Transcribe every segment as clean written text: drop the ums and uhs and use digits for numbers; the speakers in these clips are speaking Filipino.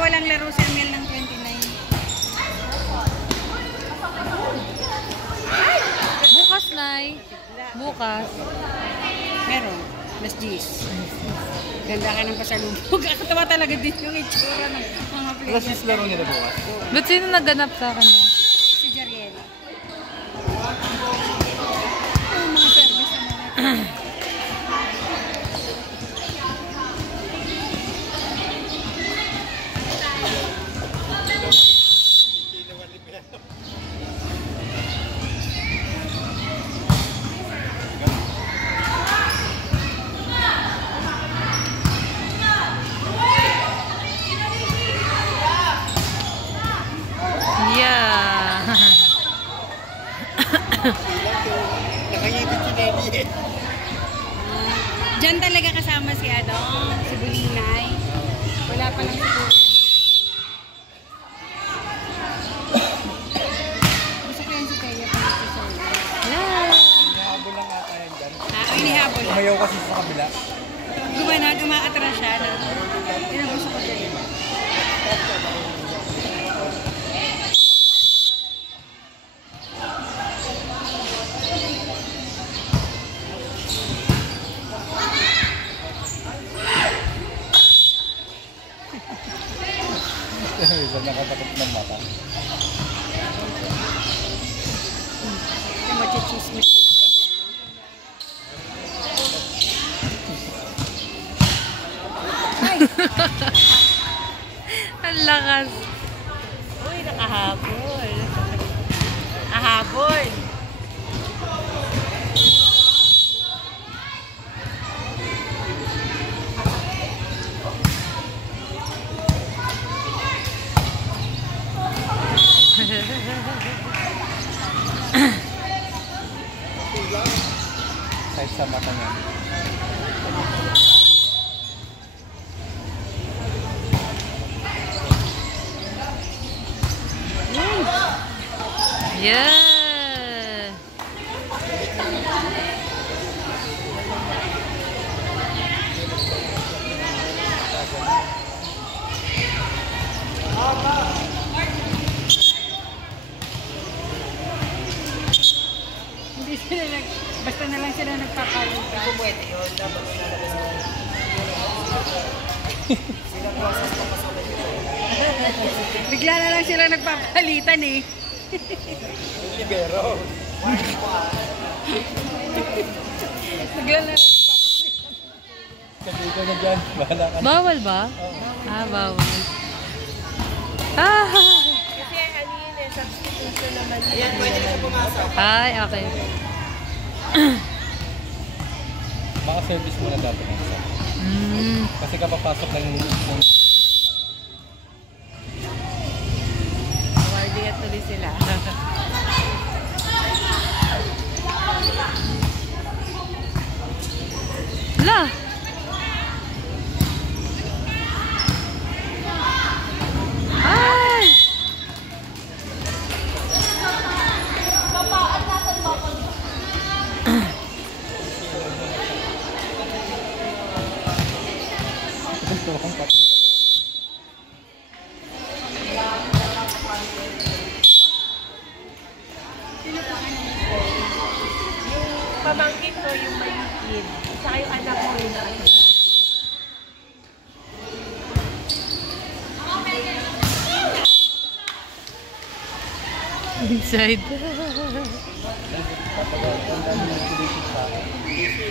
Walang laro si Amel ng 29. Bukas, Nay. Bukas. Meron. Mas 10. Ganda ka ng pasalubog. Nakatawa talaga din yung itsura ng mga players. Plus laro nila bukas. Ba't sino nagganap sa akin? Si Jariel. Mga service na mga. Diyan talaga kasama si si Bulinay. Wala pa lang siguro. Gusto ko yan si Kaya pa dito sa Hinahabol lang ata yan dyan. Inihabol. Umayaw kasi sa kabila. Gumaatras siya. Yan ang gusto ko dyan. Isa nakatakot ng mata. Machichismis na naman yan. Ay! Ang lakas. Uy, nakahabol. Ahabol. Kahit sa mata niya. Yeah. Hindi sila basta na lang sila nagpapalit. Hindi ko pwede yun. Dapat bigla na lang sila nagpapalitan eh. Libero. Bigla na lang nagpapalitan. Sabi ko na dyan. Bahala ka na. Bawal ba? Bawal. Kasi ano yun eh, substitution naman. Ayan, pwede na pumasok. Ay, okay. Baka service muna dapat ng isa. Kasi kapapasok lang yung Wardiya tuloy sila. La! Ay! Pamangkin ko yung maliit. Saka yung anak ko yung Inside.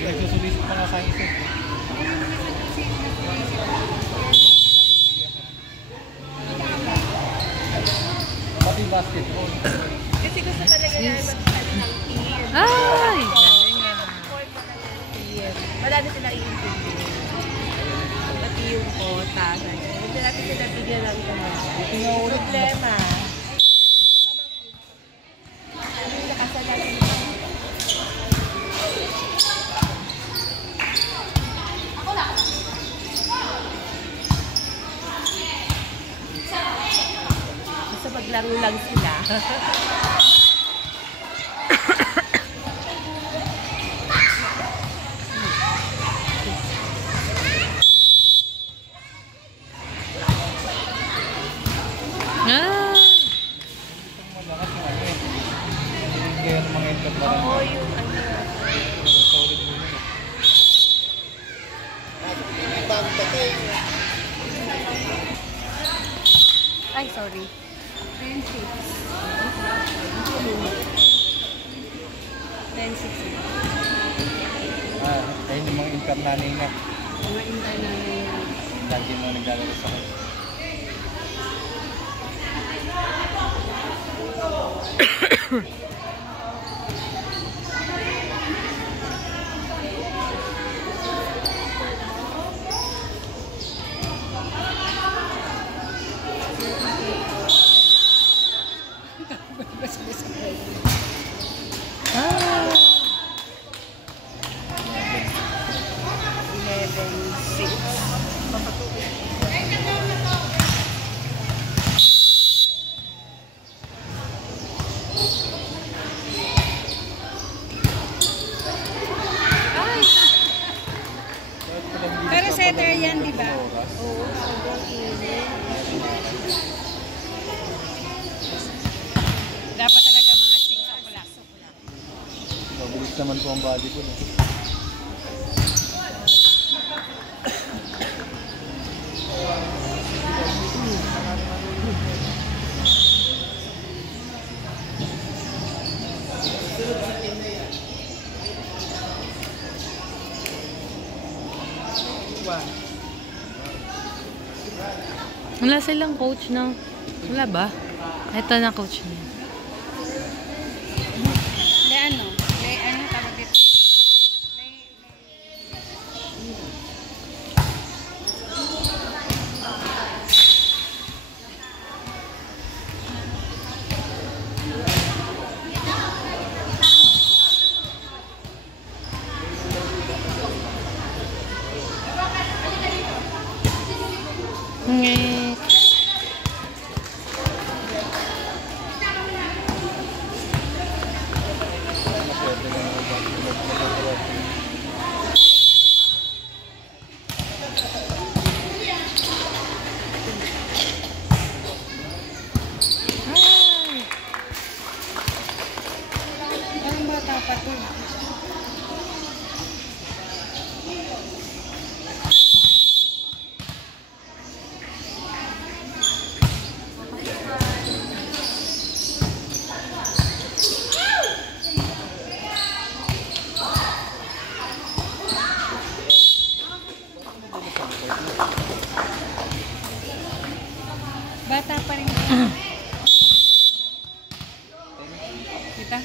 nagsusulisit pa nga sa isa. Pati basketball. Kasi gusto talaga na mag-start ng team. Ay! Galing ah. Marami sila i-interview. Pati yung kota. Hindi natin sila bigyan lang ito. Problema. Yung nakasalan nila. Basta maglaro lang sila. Ay, sorry. 10-6. 10-6. Ayun yung mga internanay na. Mga internanay na. Lagi mo naglalaro sa akin. Ah. 11-6. Pero setter yan, di ba? Oo, sobrang init. Dapat talaga mga 6 o'clock. Mabilis naman po ang body ko. Wala silang coach na. Wala ba? Ito na coach niya. Ano tawag dito? Ngek. Ay. Parang bata pa to. Bata pa rin. Kita?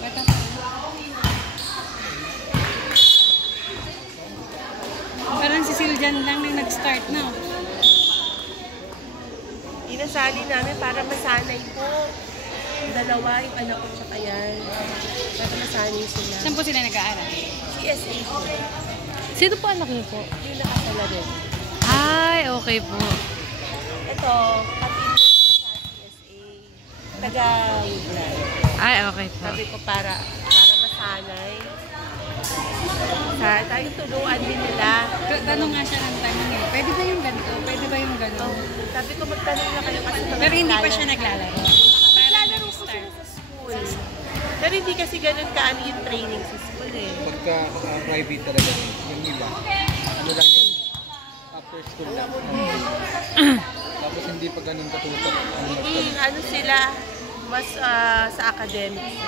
Bata pa rin. Parang si Siljan lang nang nag-start na. Inasali namin para masanay po. Dalawa, yung anak ko tsaka yan. Para masanay sila. Saan po sila nag-aaral? CSA po. Sino po anak niyo po? Yung nakasala rin. Ay, okay po. Ito, kapatid ko sa CSA. Taga-Woodland. Ay, okay po. Sabi ko para masanay. Tayong tulungan din nila. Tanong nga siya ng tanong eh. Pwede ba yung ganito? Pwede ba yung gano'n? Sabi ko magtanong na kayo kasi Pero hindi pa siya naglalaro. Naglalaro po sila sa school. Pero hindi kasi ganun kaano yung training sa school eh. Pagka private talaga, yung iba, ano lang yun, after school lang. Tapos hindi pa ganun katutok. Ano sila, mas sa academics.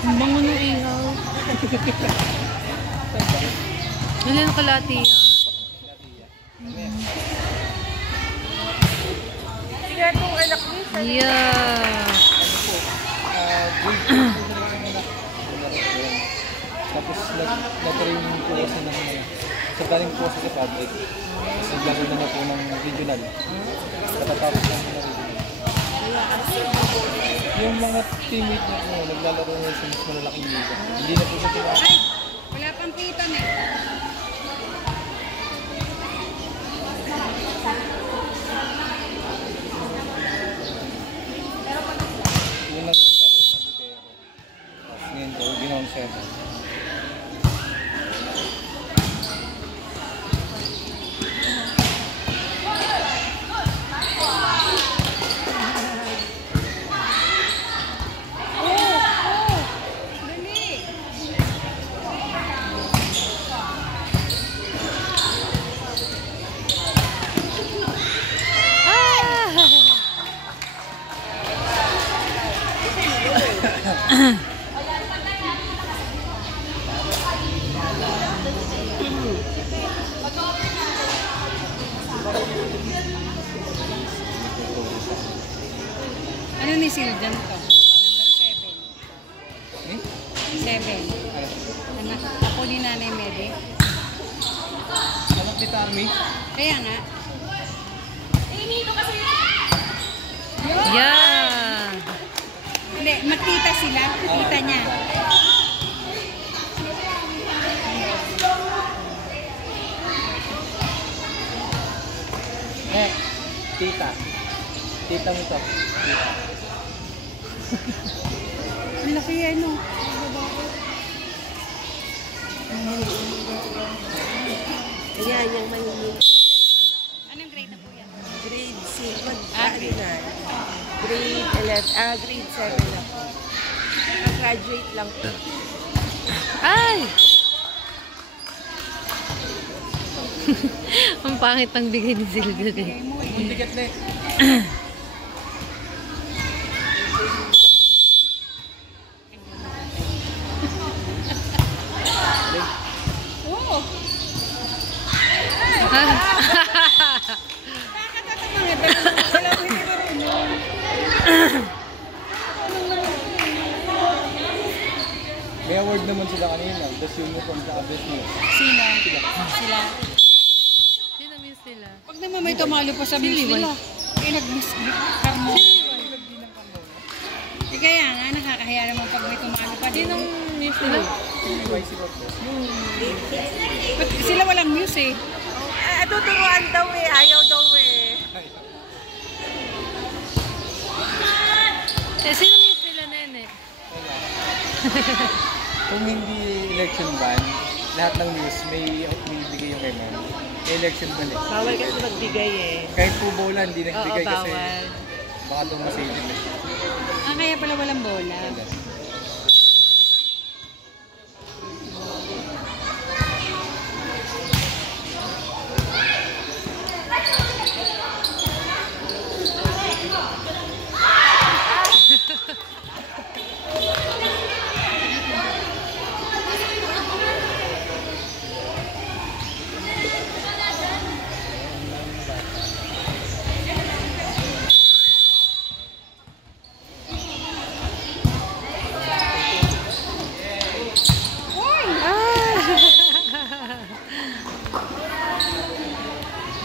Ang bango ng ihaw. Wala ng kalati ah. Tingnan kong anak niya. Yeah. Tapos nag-training po kasi ng sa galing po sa public. Naglaro na po ng regional. Natatapos lang na regional. Yung mga teammate na po, naglalaro na sa mas malalaking liga. Hindi na po sa tinawag. Ay! Wala pang pitan eh. Yun ang laro na libero. Cecil dyan to. Number 7. Eh? 7. Ay, Anak, ako ni Nanay Mede. anak ni Tami. Kaya nga. Yeah! Hindi, magtita sila. Tita niya. Eh, tita. Tita mo to. Ang laki ano. Ayan, yung mahihing po yan ang anak. Anong grade na po yan? Grade 6. Ah, Grade 11. Grade 7 na po. Graduate lang po. Ay! Ang pangit ang bigay ni Zildad eh. Bigay mo eh. Ang bigat na eh. Oo. Nakakatatamang eh. Pero sila po hindi marunong. May award naman sila kanina. Best uniform sa business. Sino? Sila. Sino miss nila? Pag naman may tumalo pa sa miss nila. Eh, nag-miss Carmo. Eh, kaya nga, nakakahiya naman pag may tumalo pa. Sinong miss nila? YC Cortez. Ba't sila walang muse eh? Tuturuan daw eh. Ayaw daw eh. Eh, sino miss nila, Nene? Wala. Kung hindi election ban, lahat ng news may bibigay yung kay ma'am. May election ban eh. Bawal kasi magbigay eh. Kahit po bola, hindi nagbigay kasi bawal. baka doon masilip eh. Ah, kaya pala walang bola.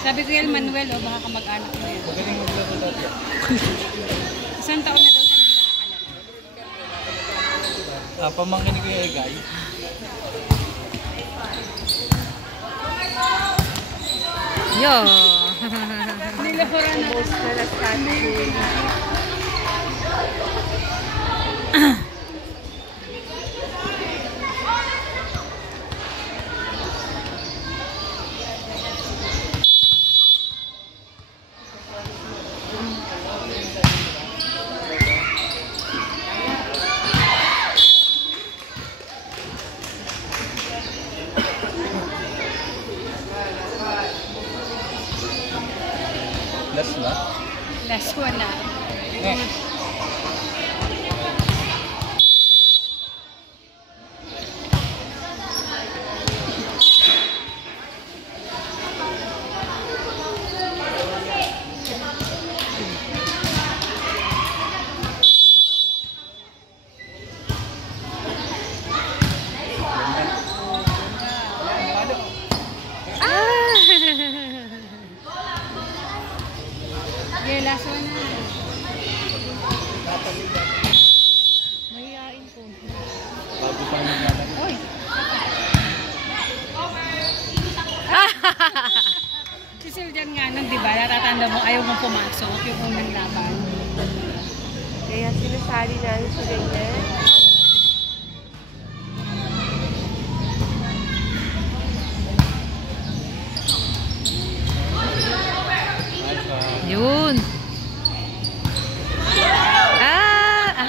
Sabi ko yan, Manuel, oh, baka kamag-anak mo yan. Magaling maglaro dati. Isang taon na daw siya hindi nakakalam. Pamangkin ni Kuya Egay. Yo! Nilahuran na. Most na last category. Last na. Last one na. Eh. Okay, last one na. Mahihain po. Bago pa naman natin. Oy! Si Siljan nga nun, di ba? Natatanda mo, ayaw mong pumasok yung unang laban. Kaya sinasali namin sa ganyan. Yun! Ah!